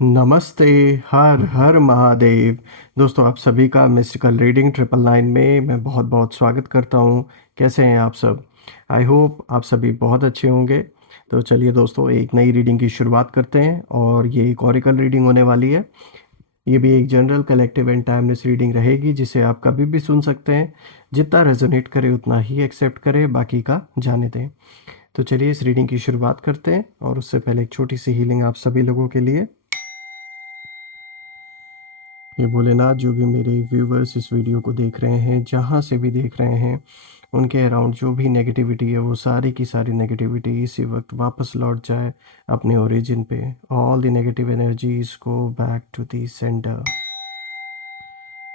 नमस्ते। हर हर महादेव। दोस्तों, आप सभी का मिस्टिकल रीडिंग 999 में मैं बहुत बहुत स्वागत करता हूँ। कैसे हैं आप सब? आई होप आप सभी बहुत अच्छे होंगे। तो चलिए दोस्तों, एक नई रीडिंग की शुरुआत करते हैं और ये एक ऑरिकल रीडिंग होने वाली है। ये भी एक general collective and timeless reading रहेगी, जिसे आप कभी भी सुन सकते हैं। जितना रेजोनेट करे उतना ही एक्सेप्ट करें, बाकी का जाने दें। तो चलिए इस रीडिंग की शुरुआत करते हैं, और उससे पहले एक छोटी सी हीलिंग आप सभी लोगों के लिए। ये भोलेनाथ, जो भी मेरे व्यूवर्स इस वीडियो को देख रहे हैं, जहाँ से भी देख रहे हैं, उनके अराउंड जो भी नेगेटिविटी है, वो सारी की सारी नेगेटिविटी इसी वक्त वापस लौट जाए अपने ओरिजिन पे। All the negative energies go back to the centre.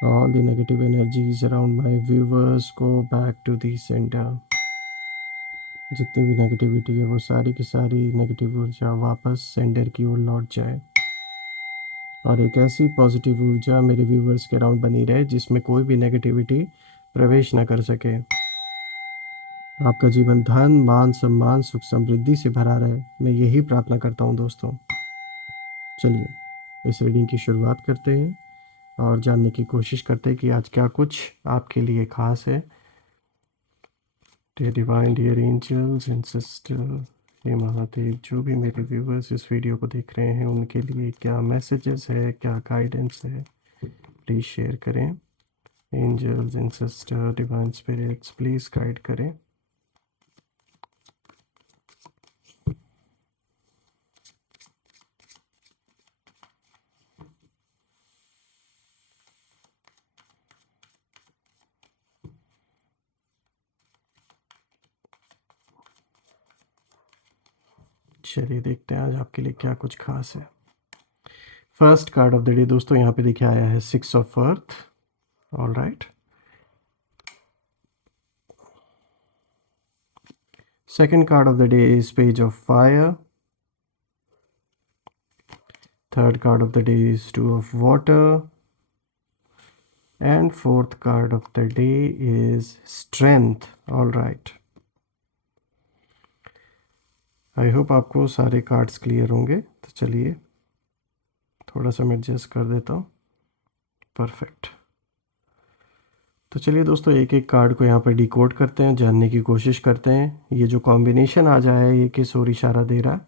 All the negative energies around my viewers go back to the centre. जितनी भी नेगेटिविटी है, वो सारी की सारी नेगेटिव ऊर्जा वापस सेंटर की ओर लौट जाए, और एक ऐसी पॉजिटिव ऊर्जा मेरे व्यूवर्स के अराउंड बनी रहे जिसमें कोई भी नेगेटिविटी प्रवेश न कर सके। आपका जीवन धन, मान, सम्मान, सुख समृद्धि से भरा रहे, मैं यही प्रार्थना करता हूँ दोस्तों। चलिए इस रीडिंग की शुरुआत करते हैं और जानने की कोशिश करते हैं कि आज क्या कुछ आपके लिए खास है। Dear divine, dear angels and sister, हे महादेव, जो भी मेरे व्यूवर्स इस वीडियो को देख रहे हैं, उनके लिए क्या मैसेजेस है, क्या गाइडेंस है, प्लीज़ शेयर करें। Angels and sister, divine spirits, please guide करें। चलिए देखते हैं आज आपके लिए क्या कुछ खास है। First card of the day दोस्तों, यहाँ पे देखिए आया है 6 of earth. All right. Second card of the day is page of fire. Third card of the day is 2 of water. And fourth card of the day is strength. All right. I hope आपको सारे cards clear होंगे। तो चलिए थोड़ा सा मैं adjust कर देता हूँ। परफेक्ट। तो चलिए दोस्तों, एक एक कार्ड को यहाँ पर डिकोड करते हैं, जानने की कोशिश करते हैं ये जो कॉम्बिनेशन आ जाए ये किस ओर इशारा दे रहा है।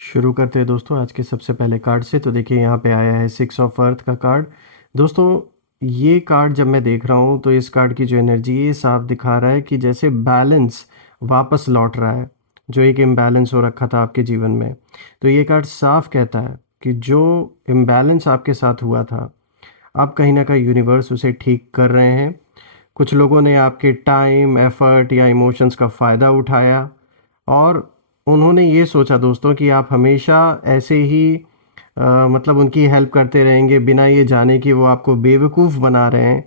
शुरू करते हैं दोस्तों आज के सबसे पहले कार्ड से। तो देखिए यहाँ पे आया है 6 ऑफ अर्थ का कार्ड। दोस्तों, ये कार्ड जब मैं देख रहा हूँ तो इस कार्ड की जो एनर्जी है, ये साफ दिखा रहा है कि जैसे बैलेंस वापस लौट रहा है, जो एक इम्बैलेंस हो रखा था आपके जीवन में। तो ये कार्ड साफ कहता है कि जो इम्बैलेंस आपके साथ हुआ था, आप कहीं ना कहीं यूनिवर्स उसे ठीक कर रहे हैं। कुछ लोगों ने आपके टाइम, एफर्ट या इमोशंस का फ़ायदा उठाया, और उन्होंने ये सोचा दोस्तों कि आप हमेशा ऐसे ही मतलब उनकी हेल्प करते रहेंगे, बिना ये जाने कि वो आपको बेवकूफ़ बना रहे हैं,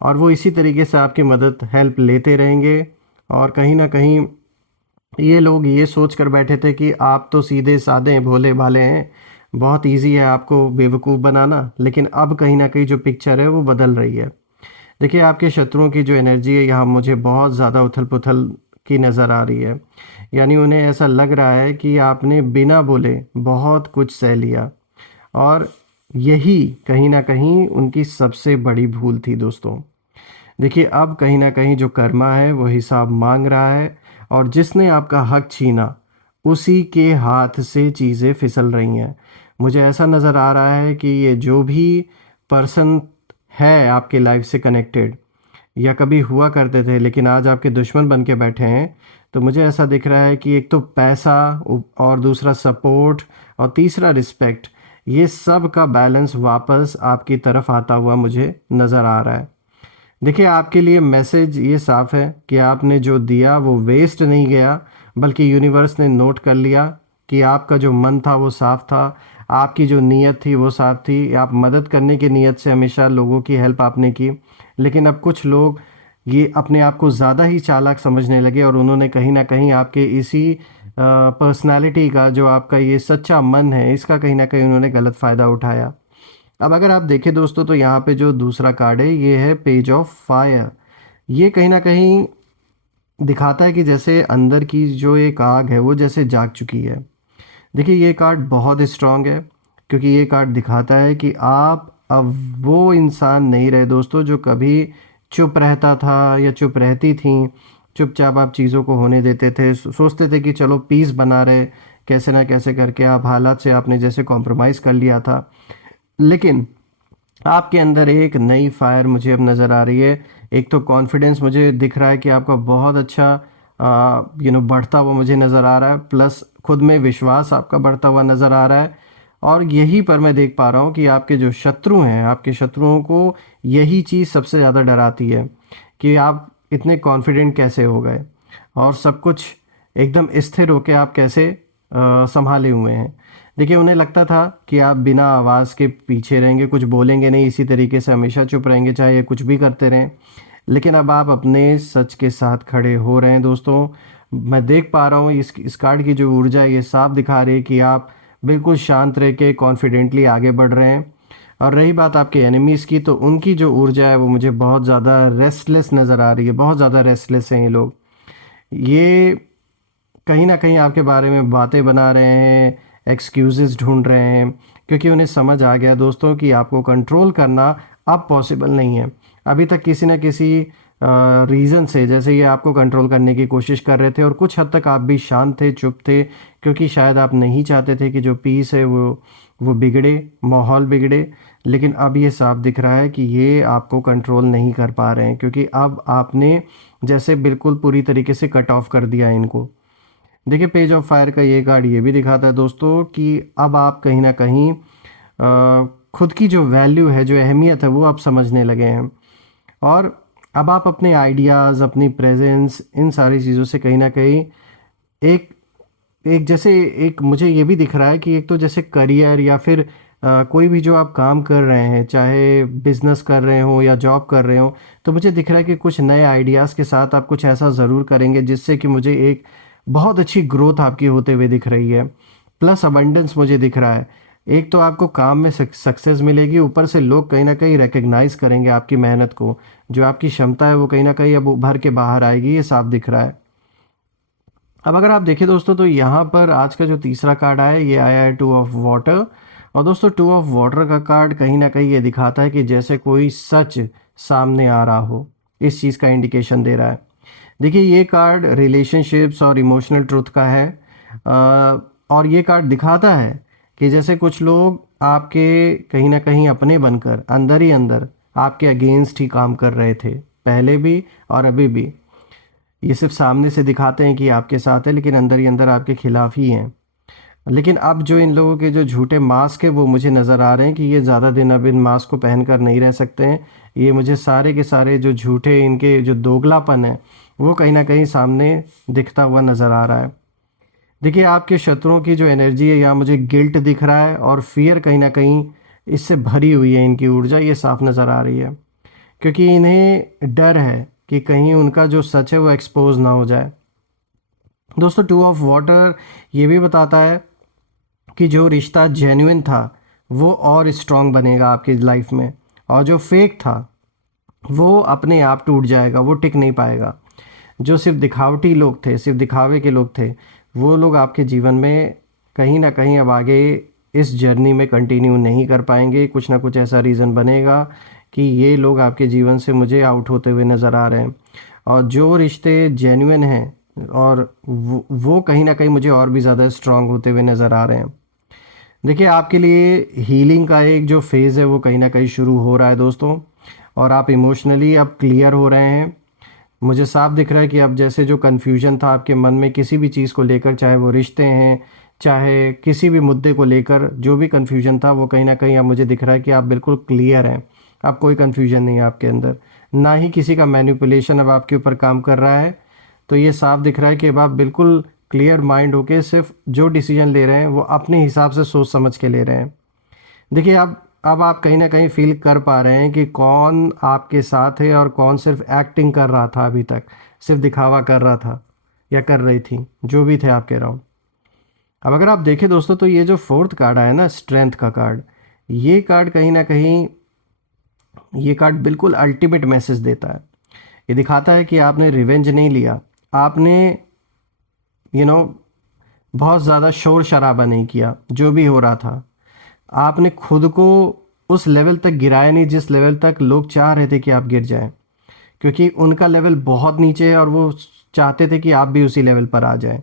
और वो इसी तरीके से आपकी मदद, हेल्प लेते रहेंगे। और कहीं ना कहीं ये लोग ये सोच कर बैठे थे कि आप तो सीधे साधे भोले भाले हैं, बहुत इजी है आपको बेवकूफ़ बनाना। लेकिन अब कहीं ना कहीं जो पिक्चर है वो बदल रही है। देखिए, आपके शत्रुओं की जो एनर्जी है यहाँ मुझे बहुत ज़्यादा उथल-पुथल की नज़र आ रही है। यानी उन्हें ऐसा लग रहा है कि आपने बिना बोले बहुत कुछ सह लिया, और यही कहीं न कहीं उनकी सबसे बड़ी भूल थी दोस्तों। देखिए, अब कहीं न कहीं जो कर्मा है वो हिसाब माँग रहा है, और जिसने आपका हक छीना, उसी के हाथ से चीज़ें फिसल रही हैं। मुझे ऐसा नज़र आ रहा है कि ये जो भी पर्सन है आपके लाइफ़ से कनेक्टेड, या कभी हुआ करते थे लेकिन आज आपके दुश्मन बन के बैठे हैं, तो मुझे ऐसा दिख रहा है कि एक तो पैसा, और दूसरा सपोर्ट, और तीसरा रिस्पेक्ट, ये सब का बैलेंस वापस आपकी तरफ आता हुआ मुझे नज़र आ रहा है। देखिए, आपके लिए मैसेज ये साफ है कि आपने जो दिया वो वेस्ट नहीं गया, बल्कि यूनिवर्स ने नोट कर लिया कि आपका जो मन था वो साफ था, आपकी जो नीयत थी वो साफ थी, आप मदद करने की नीयत से हमेशा लोगों की हेल्प आपने की। लेकिन अब कुछ लोग ये अपने आप को ज़्यादा ही चालाक समझने लगे, और उन्होंने कहीं ना कहीं आपके इसी पर्सनालिटी का, जो आपका ये सच्चा मन है, इसका कहीं ना कहीं उन्होंने गलत फ़ायदा उठाया। अब अगर आप देखें दोस्तों, तो यहाँ पे जो दूसरा कार्ड है ये है पेज ऑफ फायर। ये कहीं ना कहीं दिखाता है कि जैसे अंदर की जो एक आग है वो जैसे जाग चुकी है। देखिए ये कार्ड बहुत स्ट्रांग है, क्योंकि ये कार्ड दिखाता है कि आप अब वो इंसान नहीं रहे दोस्तों जो कभी चुप रहता था या चुप रहती थी, चुपचाप आप चीज़ों को होने देते थे, सोचते थे कि चलो पीस बना रहे, कैसे ना कैसे करके आप हालात से आपने जैसे कॉम्प्रोमाइज़ कर लिया था। लेकिन आपके अंदर एक नई फायर मुझे अब नज़र आ रही है। एक तो कॉन्फिडेंस मुझे दिख रहा है कि आपका बहुत अच्छा बढ़ता हुआ मुझे नज़र आ रहा है, प्लस खुद में विश्वास आपका बढ़ता हुआ नज़र आ रहा है। और यहीं पर मैं देख पा रहा हूँ कि आपके जो शत्रु हैं, आपके शत्रुओं को यही चीज़ सबसे ज़्यादा डराती है कि आप इतने कॉन्फिडेंट कैसे हो गए और सब कुछ एकदम स्थिर होके आप कैसे संभाले हुए हैं। देखिए उन्हें लगता था कि आप बिना आवाज़ के पीछे रहेंगे, कुछ बोलेंगे नहीं, इसी तरीके से हमेशा चुप रहेंगे चाहे ये कुछ भी करते रहें। लेकिन अब आप अपने सच के साथ खड़े हो रहे हैं दोस्तों। मैं देख पा रहा हूँ इस कार्ड की जो ऊर्जा है ये साफ दिखा रही है कि आप बिल्कुल शांत रह के कॉन्फिडेंटली आगे बढ़ रहे हैं। और रही बात आपके एनिमीज़ की, तो उनकी जो ऊर्जा है वो मुझे बहुत ज़्यादा रेस्टलेस नज़र आ रही है, बहुत ज़्यादा रेस्टलेस हैं ये लोग। ये कहीं न कहीं आपके बारे में बातें बना रहे हैं, एक्सक्यूज़ेज़ ढूँढ रहे हैं, क्योंकि उन्हें समझ आ गया दोस्तों कि आपको कंट्रोल करना अब पॉसिबल नहीं है। अभी तक किसी न किसी रीज़न से जैसे ये आपको कंट्रोल करने की कोशिश कर रहे थे और कुछ हद तक आप भी शांत थे, चुप थे, क्योंकि शायद आप नहीं चाहते थे कि जो पीस है वो बिगड़े, माहौल बिगड़े। लेकिन अब ये साफ दिख रहा है कि ये आपको कंट्रोल नहीं कर पा रहे हैं, क्योंकि अब आपने जैसे बिल्कुल पूरी तरीके से कट ऑफ कर दिया है इनको। देखिए पेज ऑफ फायर का ये कार्ड ये भी दिखाता है दोस्तों कि अब आप कहीं ना कहीं खुद की जो वैल्यू है, जो अहमियत है, वो आप समझने लगे हैं। और अब आप अपने आइडियाज़, अपनी प्रेजेंस, इन सारी चीज़ों से कहीं ना कहीं एक एक जैसे एक मुझे ये भी दिख रहा है कि एक तो जैसे करियर या फिर कोई भी जो आप काम कर रहे हैं, चाहे बिजनेस कर रहे हो या जॉब कर रहे हो, तो मुझे दिख रहा है कि कुछ नए आइडियाज़ के साथ आप कुछ ऐसा ज़रूर करेंगे जिससे कि मुझे एक बहुत अच्छी ग्रोथ आपकी होते हुए दिख रही है। प्लस अबंडेंस मुझे दिख रहा है। एक तो आपको काम में सक्सेस मिलेगी, ऊपर से लोग कहीं ना कहीं रिकग्नाइज़ करेंगे आपकी मेहनत को, जो आपकी क्षमता है वो कहीं ना कहीं अब उभर के बाहर आएगी, ये साफ दिख रहा है। अब अगर आप देखें दोस्तों, तो यहाँ पर आज का जो तीसरा कार्ड आया ये आया है टू ऑफ वाटर। और दोस्तों टू ऑफ वाटर का कार्ड कहीं ना कहीं ये दिखाता है कि जैसे कोई सच सामने आ रहा हो, इस चीज़ का इंडिकेशन दे रहा है। देखिए ये कार्ड रिलेशनशिप्स और इमोशनल ट्रुथ का है। और ये कार्ड दिखाता है कि जैसे कुछ लोग आपके कहीं ना कहीं अपने बनकर अंदर ही अंदर आपके अगेंस्ट ही काम कर रहे थे, पहले भी और अभी भी। ये सिर्फ सामने से दिखाते हैं कि आपके साथ है, लेकिन अंदर ही अंदर आपके खिलाफ ही हैं। लेकिन अब जो इन लोगों के जो झूठे मास्क है वो मुझे नज़र आ रहे हैं कि ये ज़्यादा दिन अब इन मास्क को पहनकर नहीं रह सकते हैं। ये मुझे सारे के सारे जो झूठे इनके जो दोगलापन है वो कहीं ना कहीं सामने दिखता हुआ नज़र आ रहा है। देखिए आपके शत्रुओं की जो एनर्जी है, यहाँ मुझे गिल्ट दिख रहा है और फियर कहीं ना कहीं इससे भरी हुई है, इनकी ऊर्जा ये साफ नज़र आ रही है, क्योंकि इन्हें डर है कि कहीं उनका जो सच है वो एक्सपोज ना हो जाए। दोस्तों टू ऑफ वाटर ये भी बताता है कि जो रिश्ता जेन्युइन था वो और स्ट्रांग बनेगा आपकी लाइफ में, और जो फेक था वो अपने आप टूट जाएगा, वो टिक नहीं पाएगा। जो सिर्फ दिखावटी लोग थे, सिर्फ दिखावे के लोग थे, वो लोग आपके जीवन में कहीं ना कहीं अब आगे इस जर्नी में कंटिन्यू नहीं कर पाएंगे। कुछ ना कुछ ऐसा रीज़न बनेगा कि ये लोग आपके जीवन से मुझे आउट होते हुए नज़र आ रहे हैं। और जो रिश्ते जेन्युइन हैं और वो कहीं ना कहीं मुझे और भी ज़्यादा स्ट्रांग होते हुए नज़र आ रहे हैं। देखिए आपके लिए हीलिंग का एक जो फेज़ है वो कहीं ना कहीं शुरू हो रहा है दोस्तों, और आप इमोशनली अब क्लियर हो रहे हैं। मुझे साफ दिख रहा है कि अब जैसे जो कन्फ्यूजन था आपके मन में किसी भी चीज़ को लेकर, चाहे वो रिश्ते हैं, चाहे किसी भी मुद्दे को लेकर जो भी कन्फ्यूजन था, वो कहीं ना कहीं अब मुझे दिख रहा है कि आप बिल्कुल क्लियर हैं। अब कोई कन्फ्यूजन नहीं है आपके अंदर, ना ही किसी का मैनिपुलेशन अब आपके ऊपर काम कर रहा है। तो ये साफ दिख रहा है कि अब आप बिल्कुल क्लियर माइंड होके सिर्फ जो डिसीजन ले रहे हैं वो अपने हिसाब से सोच समझ के ले रहे हैं। देखिए अब आप कहीं ना कहीं फील कर पा रहे हैं कि कौन आपके साथ है और कौन सिर्फ एक्टिंग कर रहा था, अभी तक सिर्फ दिखावा कर रहा था या कर रही थी, जो भी थे आपके राउंड। अब अगर आप देखें दोस्तों, तो ये जो फोर्थ कार्ड आया ना, स्ट्रेंथ का कार्ड, ये कार्ड कहीं ना कहीं, ये कार्ड बिल्कुल अल्टीमेट मैसेज देता है। ये दिखाता है कि आपने रिवेंज नहीं लिया, आपने यू नो बहुत ज़्यादा शोर शराबा नहीं किया, जो भी हो रहा था आपने खुद को उस लेवल तक गिराया नहीं जिस लेवल तक लोग चाह रहे थे कि आप गिर जाएं, क्योंकि उनका लेवल बहुत नीचे है और वो चाहते थे कि आप भी उसी लेवल पर आ जाएं।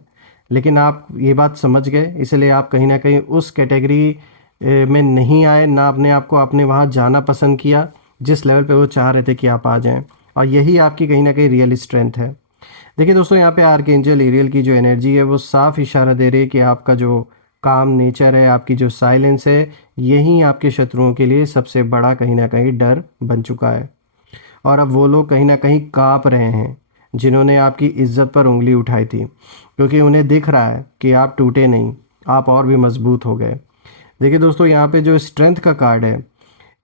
लेकिन आप ये बात समझ गए, इसलिए आप कहीं ना कहीं उस कैटेगरी में नहीं आए, ना अपने आप को आपने वहाँ जाना पसंद किया जिस लेवल पे वो चाह रहे थे कि आप आ जाएं। और यही आपकी कहीं ना कहीं रियल स्ट्रेंथ है। देखिए दोस्तों, यहाँ पे आर्कएंजल एरियल की जो एनर्जी है वो साफ इशारा दे रही है कि आपका जो काम नेचर है, आपकी जो साइलेंस है, यही आपके शत्रुओं के लिए सबसे बड़ा कहीं ना कहीं डर बन चुका है। और अब वो लोग कहीं ना कहीं काँप रहे हैं जिन्होंने आपकी इज्जत पर उंगली उठाई थी, क्योंकि उन्हें दिख रहा है कि आप टूटे नहीं, आप और भी मजबूत हो गए। देखिए दोस्तों, यहाँ पे जो स्ट्रेंथ का कार्ड है,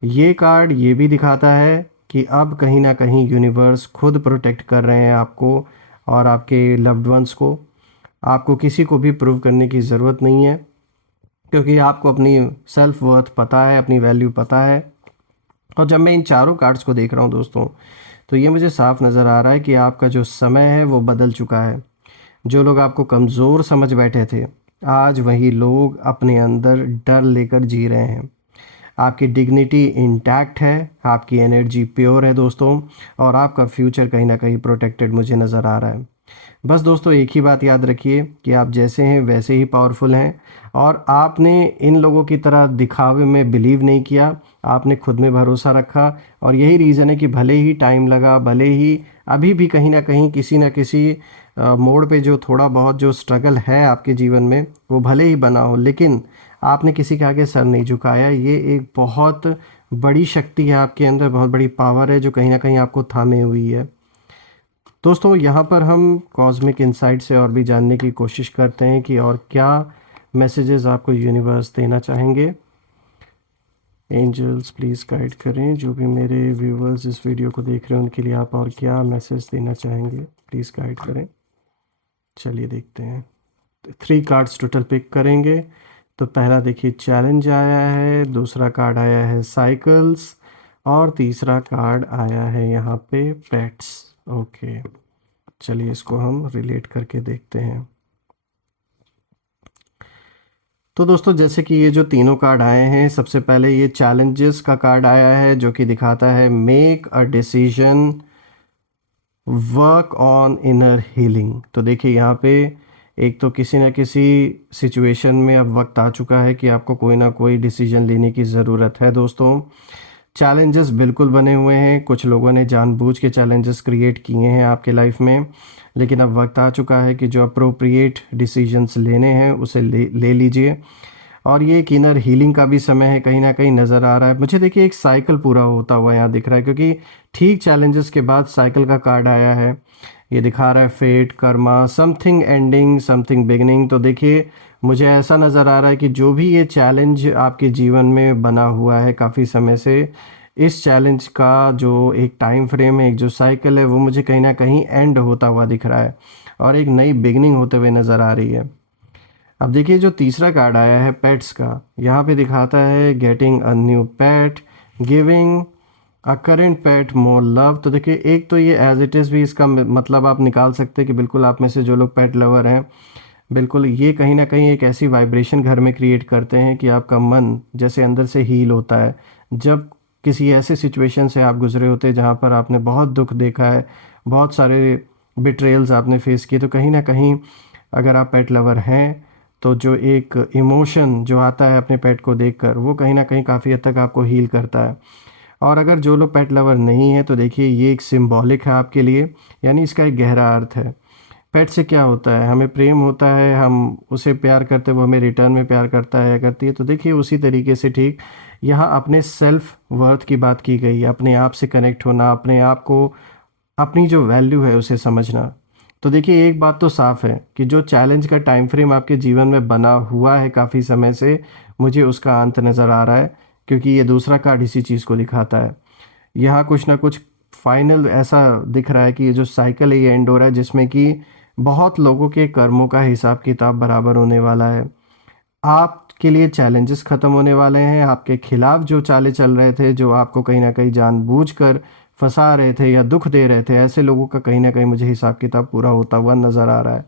ये कार्ड ये भी दिखाता है कि अब कहीं ना कहीं यूनिवर्स खुद प्रोटेक्ट कर रहे हैं आपको और आपके लव्ड वंस को। आपको किसी को भी प्रूव करने की ज़रूरत नहीं है, क्योंकि आपको अपनी सेल्फ वर्थ पता है, अपनी वैल्यू पता है। और जब मैं इन चारों कार्ड्स को देख रहा हूँ दोस्तों, तो ये मुझे साफ नज़र आ रहा है कि आपका जो समय है वो बदल चुका है। जो लोग आपको कमज़ोर समझ बैठे थे, आज वही लोग अपने अंदर डर लेकर जी रहे हैं। आपकी डिग्निटी इंटैक्ट है, आपकी एनर्जी प्योर है दोस्तों, और आपका फ्यूचर कहीं ना कहीं प्रोटेक्टेड मुझे नज़र आ रहा है। बस दोस्तों, एक ही बात याद रखिए कि आप जैसे हैं वैसे ही पावरफुल हैं, और आपने इन लोगों की तरह दिखावे में बिलीव नहीं किया, आपने खुद में भरोसा रखा। और यही रीज़न है कि भले ही टाइम लगा, भले ही अभी भी कहीं ना किसी मोड़ पे जो थोड़ा बहुत जो स्ट्रगल है आपके जीवन में, वो भले ही बना हो, लेकिन आपने किसी के आगे सर नहीं झुकाया। ये एक बहुत बड़ी शक्ति है आपके अंदर, बहुत बड़ी पावर है जो कहीं ना कहीं आपको थामे हुई है। दोस्तों, यहाँ पर हम कॉस्मिक इनसाइट से और भी जानने की कोशिश करते हैं कि और क्या मैसेजेस आपको यूनिवर्स देना चाहेंगे। एंजल्स प्लीज़ गाइड करें, जो भी मेरे व्यूवर्स इस वीडियो को देख रहे हैं उनके लिए आप और क्या मैसेज देना चाहेंगे, प्लीज़ गाइड करें। चलिए देखते हैं। 3 कार्ड्स टोटल पिक करेंगे। तो पहला देखिए चैलेंज आया है, दूसरा कार्ड आया है साइकिल्स, और तीसरा कार्ड आया है यहाँ पे पेट्स। ओके, चलिए इसको हम रिलेट करके देखते हैं। तो दोस्तों, जैसे कि ये जो तीनों कार्ड आए हैं, सबसे पहले ये चैलेंजेस का कार्ड आया है जो कि दिखाता है make a decision, work on inner healing. तो देखिए यहाँ पे एक तो किसी न किसी सिचुएशन में अब वक्त आ चुका है कि आपको कोई ना कोई डिसीजन लेने की ज़रूरत है दोस्तों। चैलेंजेस बिल्कुल बने हुए हैं, कुछ लोगों ने जानबूझ के चैलेंजेस क्रिएट किए हैं आपके लाइफ में, लेकिन अब वक्त आ चुका है कि जो अप्रोप्रिएट डिसीजंस लेने हैं उसे ले लीजिए। और ये एक इनर हीलिंग का भी समय है, कहीं ना कहीं नज़र आ रहा है मुझे। देखिए एक साइकिल पूरा होता हुआ यहाँ दिख रहा है, क्योंकि ठीक चैलेंजेस के बाद साइकिल का कार्ड आया है। ये दिखा रहा है fate, karma, something ending, something beginning. तो देखिए मुझे ऐसा नज़र आ रहा है कि जो भी ये चैलेंज आपके जीवन में बना हुआ है काफ़ी समय से, इस चैलेंज का जो एक टाइम फ्रेम है, एक जो साइकिल है, वो मुझे कहीं ना कहीं एंड होता हुआ दिख रहा है और एक नई बिगनिंग होते हुए नज़र आ रही है। अब देखिए जो तीसरा कार्ड आया है पेट्स का, यहाँ पे दिखाता है getting a new pet, giving a current pet more love. तो देखिए एक तो ये एज इट इज़ भी इसका मतलब आप निकाल सकते हैं कि बिल्कुल आप में से जो लोग पेट लवर हैं, बिल्कुल ये कहीं ना कहीं एक ऐसी वाइब्रेशन घर में क्रिएट करते हैं कि आपका मन जैसे अंदर से हील होता है। जब किसी ऐसे सिचुएशन से आप गुजरे होते हैं जहाँ पर आपने बहुत दुख देखा है, बहुत सारे बिट्रेयल्स आपने फेस किए, तो कहीं ना कहीं अगर आप पेट लवर हैं तो जो एक इमोशन जो आता है अपने पेट को देखकर, वो कहीं ना कहीं काफ़ी हद तक आपको हील करता है। और अगर जो लोग पेट लवर नहीं है, तो देखिए ये एक सिंबॉलिक है आपके लिए, यानी इसका एक गहरा अर्थ है। पेट से क्या होता है, हमें प्रेम होता है, हम उसे प्यार करते हैं, वो हमें रिटर्न में प्यार करता है या करती है। तो देखिए उसी तरीके से ठीक यहाँ अपने सेल्फ वर्थ की बात की गई है, अपने आप से कनेक्ट होना, अपने आप को, अपनी जो वैल्यू है उसे समझना। तो देखिए एक बात तो साफ है कि जो चैलेंज का टाइम फ्रेम आपके जीवन में बना हुआ है काफ़ी समय से, मुझे उसका अंत नज़र आ रहा है, क्योंकि ये दूसरा कार्ड इसी चीज़ को दिखाता है। यहाँ कुछ ना कुछ फाइनल ऐसा दिख रहा है कि ये जो साइकिल है ये एंड हो रहा है, जिसमें कि बहुत लोगों के कर्मों का हिसाब किताब बराबर होने वाला है। आपके लिए चैलेंजेस ख़त्म होने वाले हैं, आपके खिलाफ जो चालें चल रहे थे, जो आपको कहीं ना कहीं जानबूझकर फंसा रहे थे या दुख दे रहे थे, ऐसे लोगों का कहीं ना कहीं मुझे हिसाब किताब पूरा होता हुआ नज़र आ रहा है।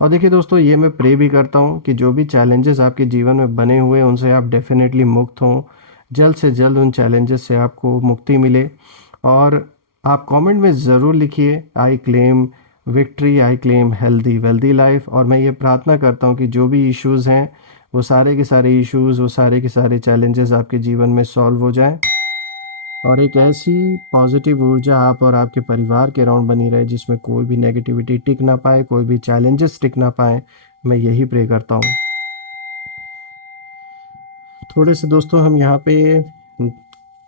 और देखिए दोस्तों, ये मैं प्रे भी करता हूँ कि जो भी चैलेंजेस आपके जीवन में बने हुए हैं उनसे आप डेफिनेटली मुक्त हों, जल्द से जल्द उन चैलेंजेस से आपको मुक्ति मिले। और आप कमेंट में ज़रूर लिखिए, I claim victory, I claim healthy wealthy life. और मैं ये प्रार्थना करता हूँ कि जो भी इश्यूज़ हैं, वो सारे के सारे इश्यूज़, वो सारे के सारे चैलेंजेस आपके जीवन में सॉल्व हो जाएं, और एक ऐसी पॉजिटिव ऊर्जा आप और आपके परिवार के अराउंड बनी रहे जिसमें कोई भी नेगेटिविटी टिक ना पाए, कोई भी चैलेंजेस टिक ना पाए। मैं यही प्रे करता हूँ। थोड़े से दोस्तों हम यहाँ पे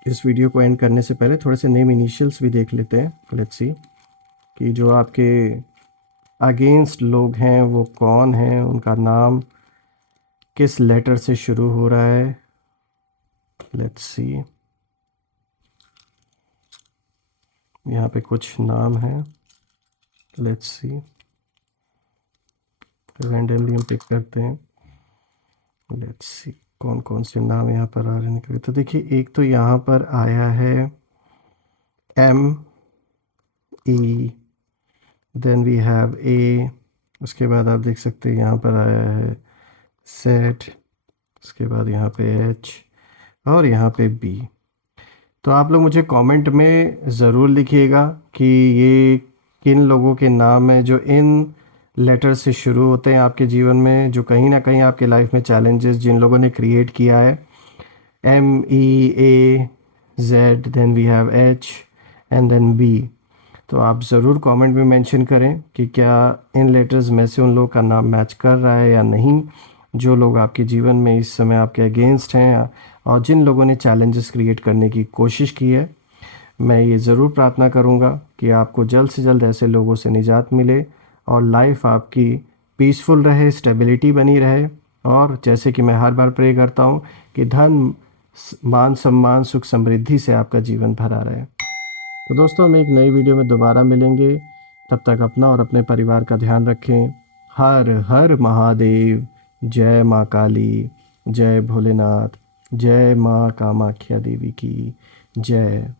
इस वीडियो को एंड करने से पहले थोड़े से नेम इनिशियल्स भी देख लेते हैं। लेट्स सी कि जो आपके अगेंस्ट लोग हैं वो कौन हैं, उनका नाम किस लेटर से शुरू हो रहा है। लेट्स सी, यहाँ पे कुछ नाम हैं। लेट्स सी, रैंडमली हम पिक करते हैं। लेट्स सी कौन कौन से नाम यहाँ पर आ रहे हैं। तो देखिए, एक तो यहाँ पर आया है ME, then we have A, उसके बाद आप देख सकते हैं यहाँ पर आया है Z, उसके बाद यहाँ पे H और यहाँ पे B। तो आप लोग मुझे कमेंट में ज़रूर लिखिएगा कि ये किन लोगों के नाम हैं जो इन लेटर से शुरू होते हैं आपके जीवन में, जो कहीं ना कहीं आपके लाइफ में चैलेंजेस जिन लोगों ने क्रिएट किया है। MEAZ, then we have H and then B। तो आप ज़रूर कमेंट में मेंशन करें कि क्या इन लेटर्स में से उन लोगों का नाम मैच कर रहा है या नहीं, जो लोग आपके जीवन में इस समय आपके अगेंस्ट हैं और जिन लोगों ने चैलेंजेस क्रिएट करने की कोशिश की है। मैं ये ज़रूर प्रार्थना करूँगा कि आपको जल्द से जल्द ऐसे लोगों से निजात मिले और लाइफ आपकी पीसफुल रहे, स्टेबिलिटी बनी रहे। और जैसे कि मैं हर बार प्रे करता हूँ कि धन, मान सम्मान, सुख समृद्धि से आपका जीवन भरा रहे। तो दोस्तों, हम एक नई वीडियो में दोबारा मिलेंगे। तब तक अपना और अपने परिवार का ध्यान रखें। हर हर महादेव। जय माँ काली, जय भोलेनाथ, जय माँ कामाख्या देवी की जय।